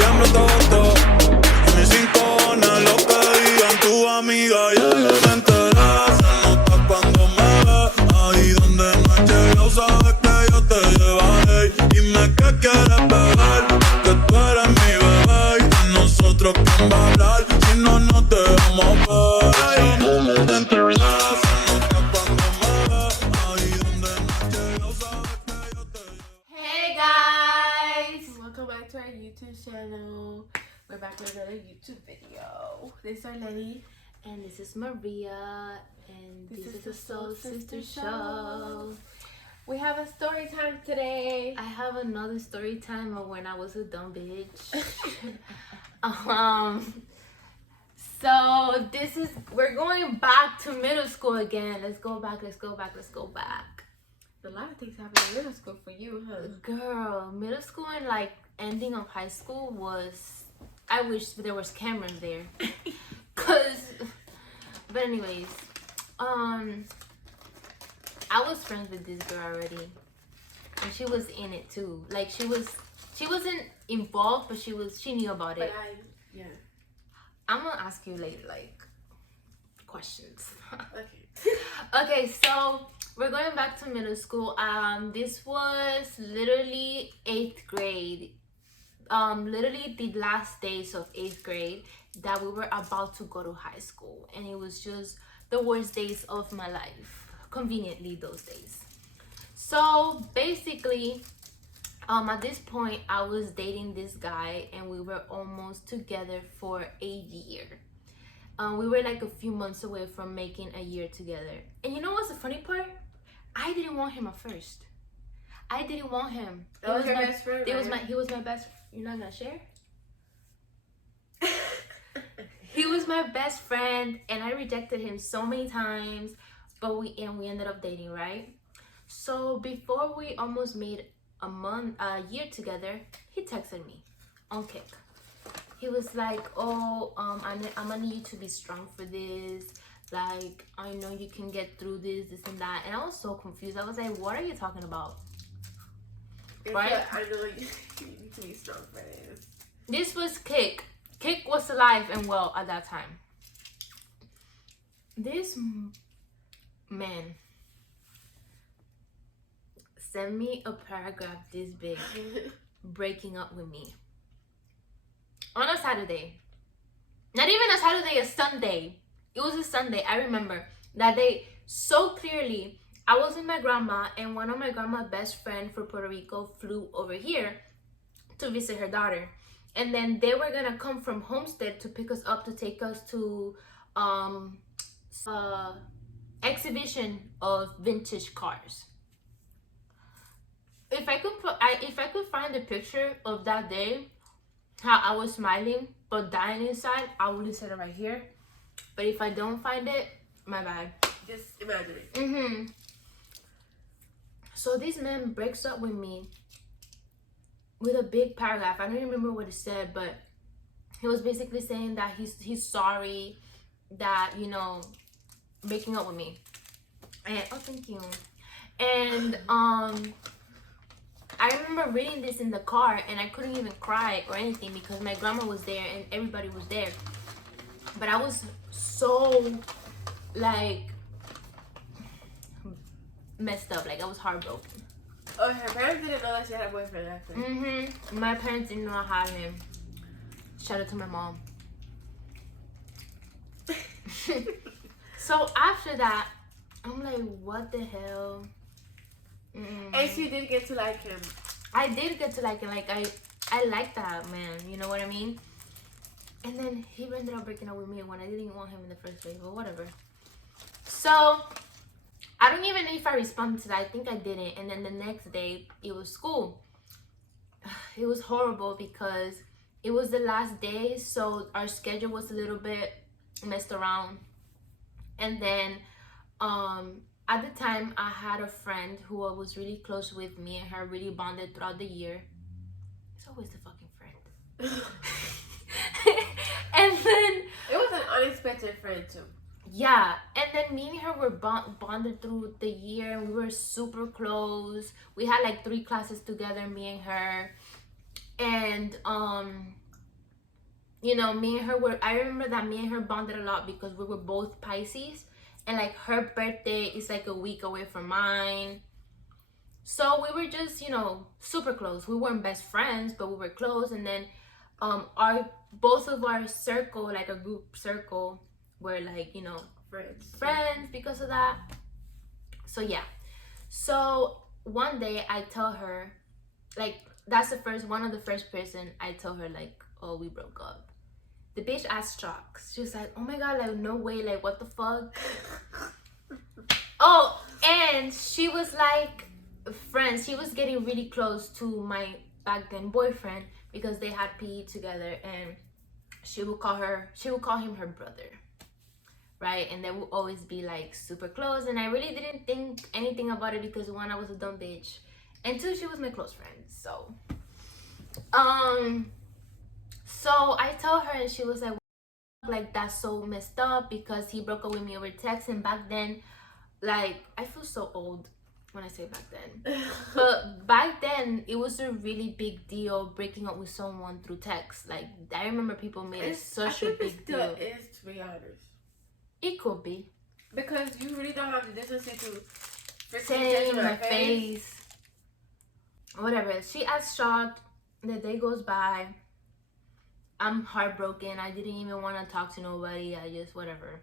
septiembre te votó. A mí sin cojones lo que digan tu amiga. Ya yo me enteré, se nota cuando me ves. Ahí donde no has llegado, sabes que yo te llevaré. Dime qué quieres beber, que tú eres mi bebé. Y de nosotros quién va a hablar, si no nos dejamos ver. Ya yo me enteré, se nota cuando me ves. Ahí donde no has llegado, sabes que yo te llevaré. Hey guys! Welcome back to our YouTube channel. We're back with another YouTube video. This is Arlene. And this is Maria. And this is the Soul Sister Show. We have a story time today. I have another story time of when I was a dumb bitch. So this is, we're going back to middle school again. Let's go back. A lot of things happened in middle school for you, huh? Girl, middle school and like ending of high school was, I wish there was cameras there. But anyways, I was friends with this girl already, and she was in it too. Like she wasn't involved, but she knew about it. Yeah. I'm gonna ask you later, like, questions. Okay. Okay, so we're going back to middle school. This was literally 8th grade. Literally the last days of 8th grade that we were about to go to high school, and it was just the worst days of my life. Conveniently, those days. So basically, at this point, I was dating this guy, and we were almost together for a year. We were like a few months away from making a year together. And you know what's the funny part? I didn't want him at first. I didn't want him. That was your best friend, right? He was my best. You're not gonna share? He was my best friend, and I rejected him so many times, but we ended up dating, right? So before we almost made a year together, he texted me on Kick. He was like, "Oh, I'm gonna need you to be strong for this. Like, I know you can get through this and that." And I was so confused. I was like, "What are you talking about?" Right? Yeah, I know you need to be strong for this. This was Kick. Kick was alive and well at that time. This man sent me a paragraph this big, breaking up with me on a Saturday. Not even a Saturday, a Sunday. It was a Sunday. I remember that day so clearly. I was with my grandma, and one of my grandma's best friend for Puerto Rico flew over here to visit her daughter. And then they were gonna come from Homestead to pick us up to take us to exhibition of vintage cars. If I could find a picture of that day, how I was smiling but dying inside, I would have said it right here. But if I don't find it, my bad. Just imagine it. So this man breaks up with me with a big paragraph. I don't even remember what it said, but he was basically saying that he's sorry that, you know, breaking up with me. And oh, thank you. And I remember reading this in the car, and I couldn't even cry or anything because my grandma was there and everybody was there. But I was so like messed up. Like I was heartbroken. Oh, her parents didn't know that she had a boyfriend after. My parents didn't know I had him. Shout out to my mom. So after that, I'm like, what the hell? And she did get to like him. I did get to like him. Like I like that man. You know what I mean? And then he ended up breaking up with me when I didn't want him in the first place. But whatever. So I don't even know if I responded to that. I think I didn't. And then the next day, it was school. It was horrible because it was the last day, so our schedule was a little bit messed around. And then at the time, I had a friend who was really close with me, and her really bonded throughout the year. It's always the fucking friend. And then it was an unexpected friend too. Yeah, and then me and her were bonded through the year, and we were super close. We had like 3 classes together, me and her. And you know, me and her were, I remember that me and her bonded a lot because we were both Pisces, and like her birthday is like a week away from mine. So we were just, you know, super close. We weren't best friends, but we were close. And then our both of our circle, like a group circle, were like, you know, friends because of that. So yeah. So one day I tell her, like, that's the first one of the first person I tell her, like, oh, we broke up. The bitch asked shocked. She was like, oh my god, like, no way, like, what the fuck? Oh, and she was like friends. She was getting really close to my back then boyfriend because they had PE together, and she would call him her brother, right? And they would always be like super close. And I really didn't think anything about it because one, I was a dumb bitch, and two, she was my close friend. So so I told her, and she was like that's so messed up because he broke up with me over text. And back then, like, I feel so old when I say back then, but back then it was a really big deal breaking up with someone through text. Like, I remember people made it such a big deal. It is, to be honest. It could be because you really don't have the decency to say in my face. Whatever. She acts shocked. The day goes by. I'm heartbroken. I didn't even want to talk to nobody. I just, whatever.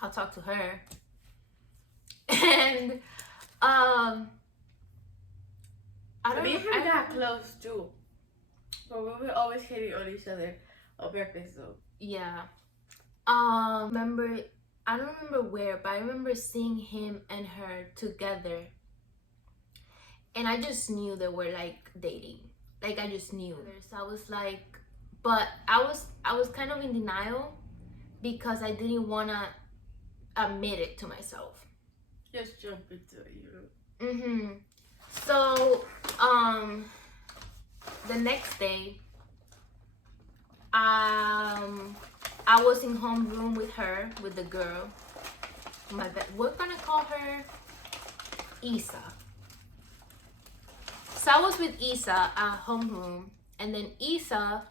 I'll talk to her. And I don't me know. and her got close too, but we were always hitting on each other on purpose though. Yeah. Remember, I don't remember where, but I remember seeing him and her together, and I just knew they were like dating. Like, I just knew. So I was like, but I was kind of in denial because I didn't wanna admit it to myself. Just jump into it, you know. So the next day, I was in homeroom with her, with the girl. We're gonna call her Isa. So I was with Isa at homeroom, and then Isa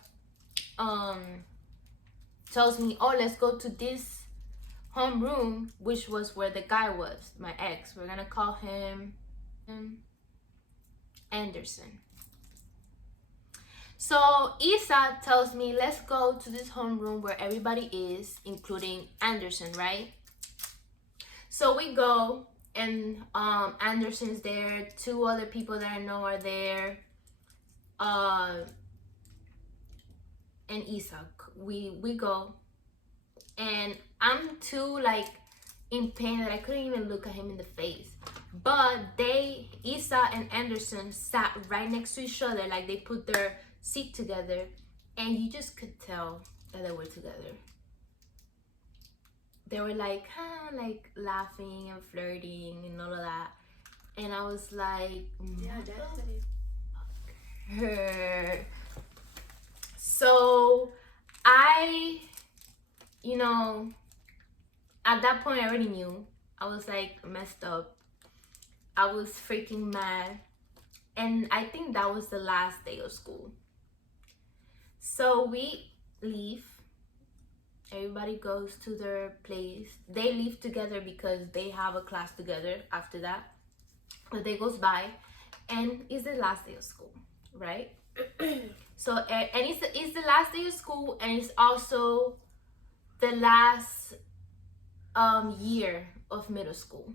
tells me, oh, let's go to this homeroom, which was where the guy was, my ex. We're gonna call him Anderson. So Isa tells me, let's go to this homeroom where everybody is, including Anderson, right? So we go, and Anderson's there. Two other people that I know are there. And Isa. We go, and I'm too like in pain that I couldn't even look at him in the face. But Isa and Anderson sat right next to each other, like they put their seat together, and you just could tell that they were together. They were like like laughing and flirting and all of that, and I was like, yeah, definitely. Her. So I, you know, at that point I already knew. I was like messed up. I was freaking mad. And I think that was the last day of school. So we leave. Everybody goes to their place. They leave together because they have a class together after that. The day goes by, and it's the last day of school, right? So, and it's the last day of school, and it's also the last year of middle school.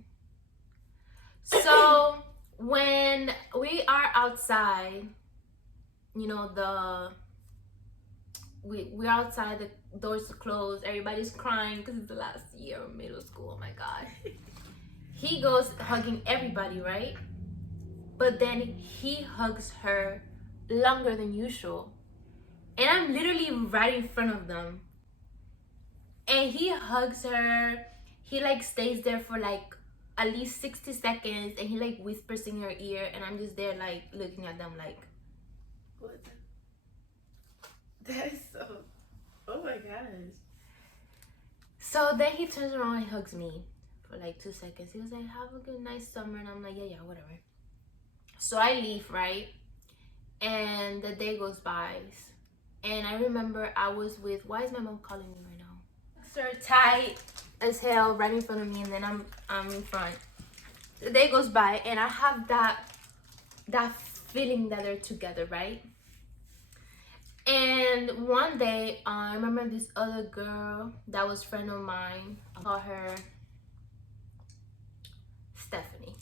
So when we are outside, you know, we're outside, the doors are closed, everybody's crying because it's the last year of middle school. Oh my god. He goes hugging everybody, right? But then he hugs her longer than usual, and I'm literally right in front of them, and he hugs her. He like stays there for like at least 60 seconds, and he like whispers in her ear, and I'm just there like looking at them like, what? That is so, oh my gosh. So then he turns around and hugs me for like 2 seconds. He was like, have a good nice summer, and I'm like, yeah, whatever. So I leave, right? And the day goes by, And I remember I was with, why is my mom calling me right now? They're tight as hell right in front of me, and then I'm in front. The day goes by and I have that feeling that they're together, right? And one day, I remember this other girl that was a friend of mine. I call her Stephanie.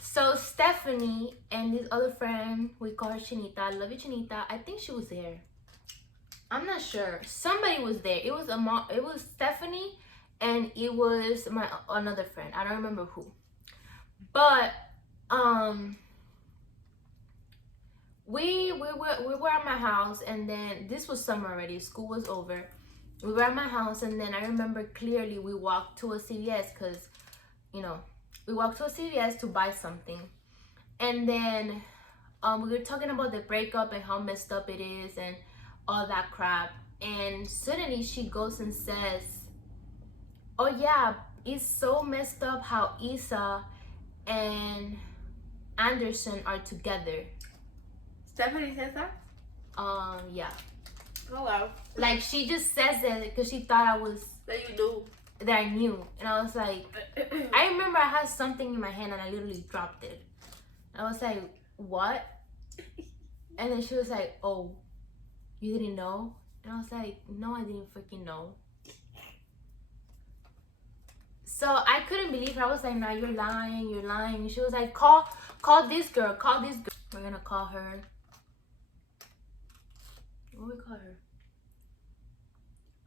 So Stephanie and this other friend, we call her Chinita. I love you, Chinita. I think she was there. I'm not sure. Somebody was there. It was Stephanie, and it was my another friend. I don't remember who. But we were at my house, and then this was summer already. School was over. We were at my house, and then I remember clearly we walked to a CVS because, we walked to a CVS to buy something, and then we were talking about the breakup and how messed up it is and all that crap. And suddenly she goes and says, "Oh yeah, it's so messed up how Isa and Anderson are together." Stephanie says that? Yeah. Oh wow. Like, she just says it because she thought that I knew. And I was like, I remember I had something in my hand and I literally dropped it. I was like, what? And then she was like, oh, you didn't know? And I was like, no, I didn't freaking know. So I couldn't believe her. I was like, nah, you're lying. She was like, call this girl. We're gonna call her. What do we call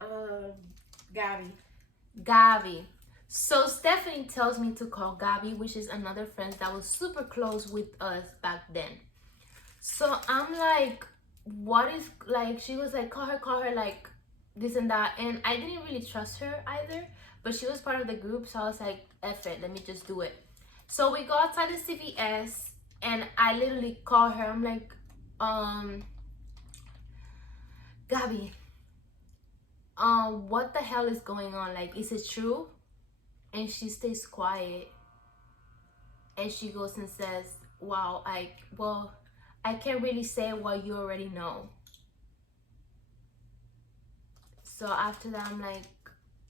her? Gabby. So Stephanie tells me to call Gabby, which is another friend that was super close with us back then. So I'm like, what is, like, she was like, call her, like, this and that. And I didn't really trust her either, but she was part of the group, so I was like, F it, let me just do it. So we go outside the CVS, and I literally call her. I'm like, Gabby, what the hell is going on? Like, is it true? And she stays quiet. And she goes and says, wow, I can't really say what you already know. So after that, I'm like,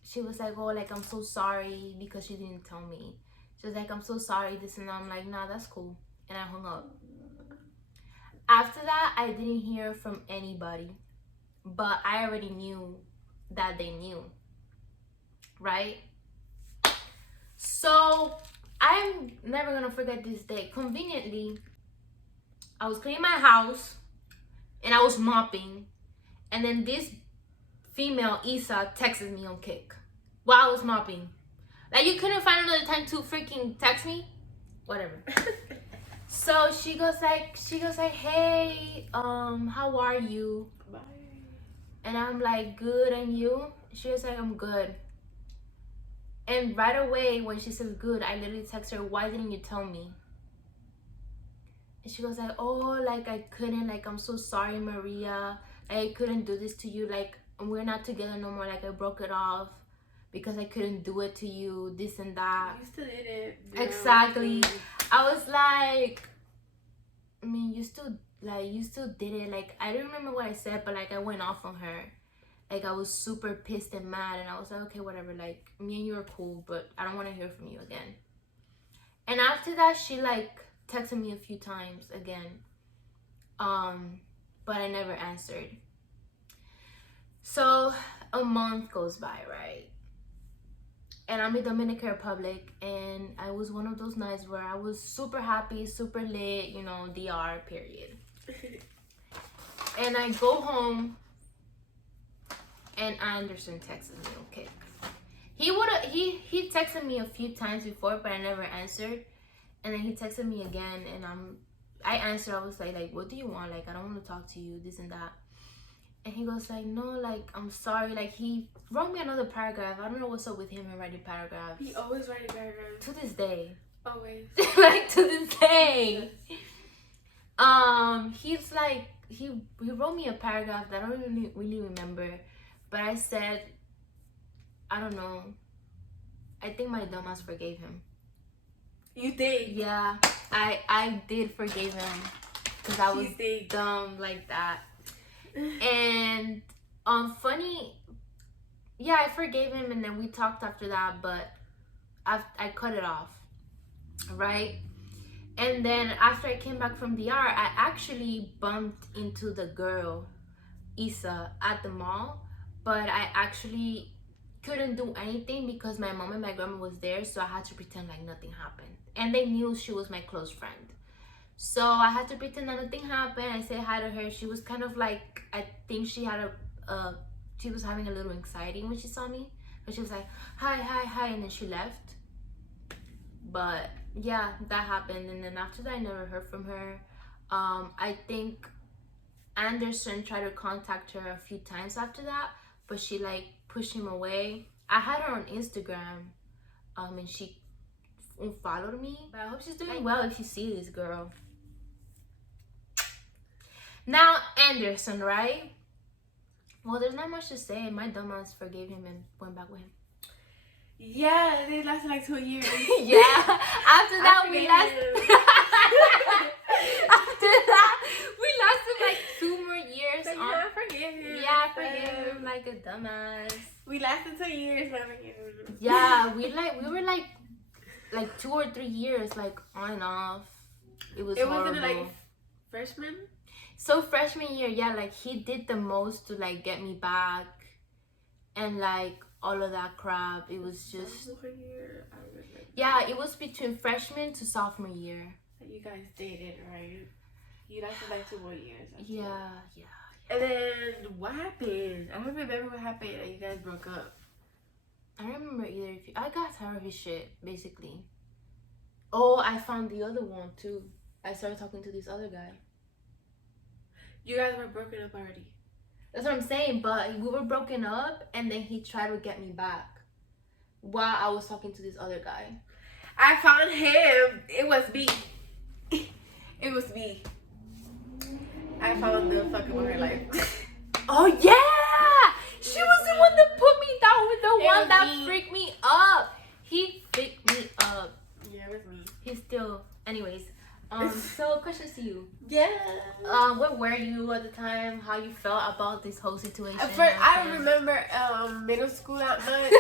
she was like, oh, like, I'm so sorry because she didn't tell me. She was like, I'm so sorry, this and that. I'm like, nah, that's cool. And I hung up. After that, I didn't hear from anybody. But I already knew that they knew, right? So I'm never gonna forget this day. Conveniently, I was cleaning my house and I was mopping, and then this female, Isa, texted me on Kick while I was mopping. Like, you couldn't find another time to freaking text me? Whatever. So she goes like, hey, how are you? Bye. And I'm like, good, and you? She was like, I'm good. And right away, when she says good, I literally text her, why didn't you tell me? And she goes like, oh, like, I couldn't, like, I'm so sorry, Maria. I couldn't do this to you. Like, we're not together no more. Like, I broke it off because I couldn't do it to you, this and that. You still did it. Exactly. I was like, I mean, you still did it. Like, I don't remember what I said, but like, I went off on her. Like, I was super pissed and mad, and I was like, okay, whatever, like, me and you are cool, but I don't want to hear from you again. And after that, she like texted me a few times again, but I never answered. So a month goes by, right? And I'm in Dominican Republic, and I was one of those nights where I was super happy, super lit, you know, DR period. And I go home, and Anderson texted me, okay. He texted me a few times before, but I never answered. And then he texted me again, and I answered. I was like, what do you want? Like, I don't want to talk to you, this and that. And he goes like, no, like, I'm sorry. Like, he wrote me another paragraph. I don't know what's up with him and writing paragraphs. He always writes paragraphs. To this day. Always. Like, to this day. He's like, he wrote me a paragraph that I don't really remember. But I said, I don't know. I think my dumbass forgave him. You did? Yeah, I did forgive him. Because I was dumb like that. And funny, yeah, I forgave him, and then we talked after that, but I cut it off, right? And then after I came back from DR, I actually bumped into the girl, Isa, at the mall, but I actually couldn't do anything because my mom and my grandma was there, so I had to pretend like nothing happened. And they knew she was my close friend. So I had to pretend that nothing happened. I said hi to her. She was kind of like, I think she had she was having a little anxiety when she saw me. But she was like, hi, hi, hi, and then she left. But yeah, that happened. And then after that, I never heard from her. I think Anderson tried to contact her a few times after that, but she like pushed him away. I had her on Instagram, and she unfollowed me. But I hope she's doing well if you see this girl. Now Anderson, right? Well, there's not much to say. My dumbass forgave him and went back with him. Yeah, they lasted like 2 years. Yeah. After that, we lasted. After that, we lasted like 2 more years. So I forgive him. Yeah, I forgave him like a dumbass. We lasted 2 years, but I forgive him. Yeah, we were like 2 or 3 years, like on and off. It was horrible. Wasn't like freshman. So freshman year, yeah, like he did the most to like get me back, and like all of that crap. It was just Sophomore year, I remember. Yeah, it was between freshman to sophomore year. You guys dated, right? You lasted like 2 more years. Yeah. And then what happened? I don't remember what happened. And you guys broke up. I don't remember either. I got tired of his shit, basically. Oh, I found the other one too. I started talking to this other guy. You guys were broken up already. That's what I'm saying, but we were broken up, and then he tried to get me back while I was talking to this other guy. I found him. It was me. It was me. I found the fuck of her life. Oh yeah! She was the one that put me down with the one that me. freaked me up. He freaked me up. Yeah, it was me. He's still... Anyways, so questions to you. Yeah. Where were you at the time? How you felt about this whole situation? At first, I don't remember middle school that much.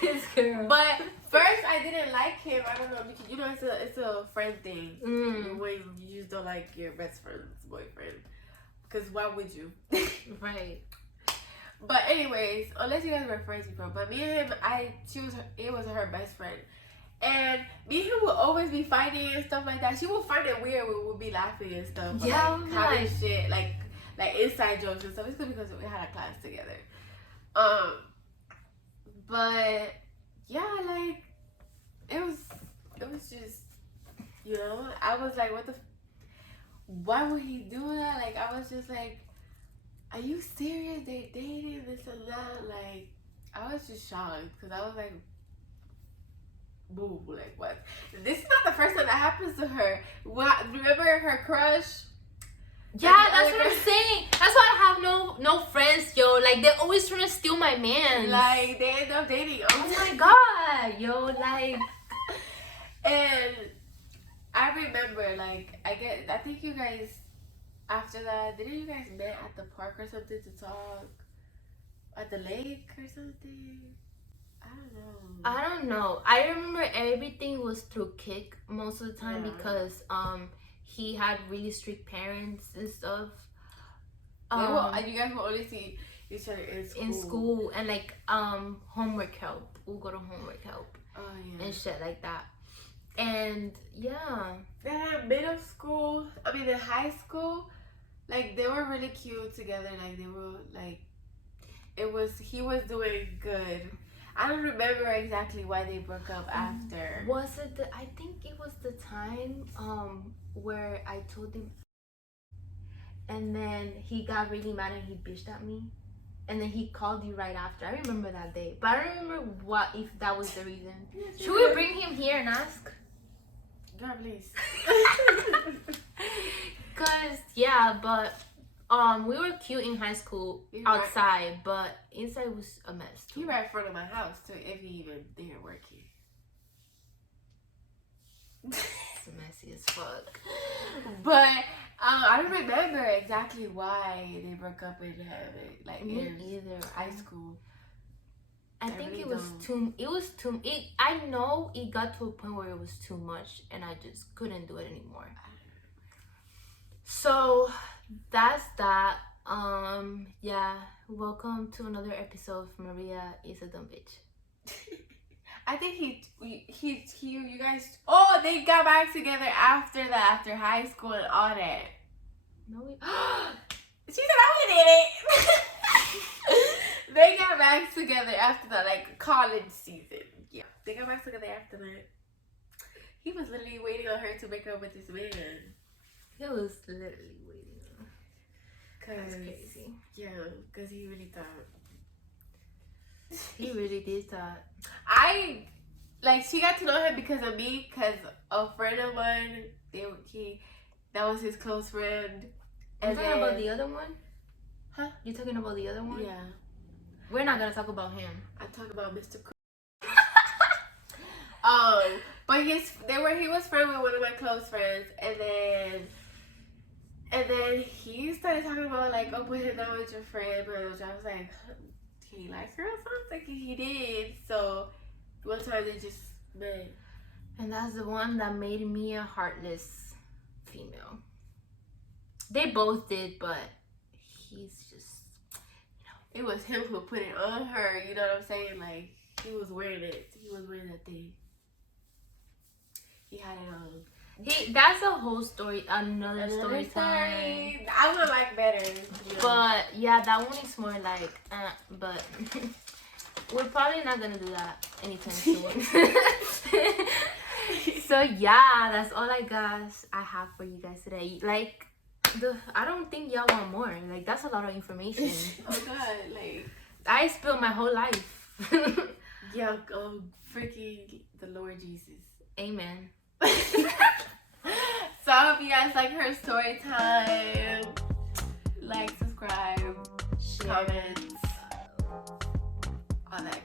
This girl. But first, I didn't like him. I don't know, because you know it's a friend thing. When you just don't like your best friend's boyfriend, because why would you? Right. But anyways, unless you guys were friends before, but me and him, it was her best friend. And me and him will always be fighting and stuff like that. She will find it weird when we'll be laughing and stuff. Yeah, like, having shit like inside jokes and stuff. It's good because we had a class together. But yeah, like it was just, you know, I was like, why would he do that? Like I was just like, are you serious? They dating this and that? Like I was just shocked because I was like, boo, like what? This is not the first time that happens to her. What? Remember her crush? Yeah, that's what I'm saying. That's why I have no friends, yo. Like they're always trying to steal my man. Like they end up dating. Oh my god, yo, like. And I remember, like, I think you guys after that, didn't you guys met at the park or something to talk at the lake or something? I don't know. I remember everything was through Kick most of the time because he had really strict parents and stuff. You guys will only see each other in school. And like homework help. We'll go to homework help. Oh yeah. And shit like that. And yeah. Then in middle school, in high school, like they were really cute together. Like they were like, he was doing good. I don't remember exactly why they broke up after. Was it I think it was the time where I told him, and then he got really mad and he bitched at me, and then he called you right after. I remember that day, but I don't remember if that was the reason. Yes, should we bring him here and ask? God, please. Cause yeah, but we were cute in high school outside, but inside was a mess too. He right in front of my house too, if he even there working. It's messy as fuck. But I don't remember exactly why they broke up in heaven, like Me in either. high school. I think it was too. I know it got to a point where it was too much, and I just couldn't do it anymore. So that's that. Yeah. Welcome to another episode of Maria is a Dumb Bitch. I think you guys. Oh, they got back together after that, after high school and all that. No, She said I did it. They got back together after that, like college season. Yeah, they got back together after that. He was literally waiting on her to make up with this man. it was literally waiting. That's Cause crazy. yeah, cause he really thought. He really did that. She got to know him because of me, cause a friend of mine, that was his close friend. You talking about the other one? Huh? You talking about the other one? Yeah. We're not gonna talk about him. I talk about Mr. But he was friends with one of my close friends, and then he started talking about like, oh, put him down with your friend, but I was like, can he like her or something? He did. So one time they just met. And that's the one that made me a heartless female. They both did, but he's just, It was him who put it on her. You know what I'm saying? Like he was wearing it. He was wearing that thing. He had it on. That's a whole story, another story time. I would like better. But yeah, that one is more like, but we're probably not gonna do that anytime soon. So yeah, that's all I have for you guys today. Like, I don't think y'all want more. Like, that's a lot of information. Oh God, like I spilled my whole life. yeah, freaking the Lord Jesus. Amen. So I hope you guys like her story time. Like, subscribe, Share. comments, all that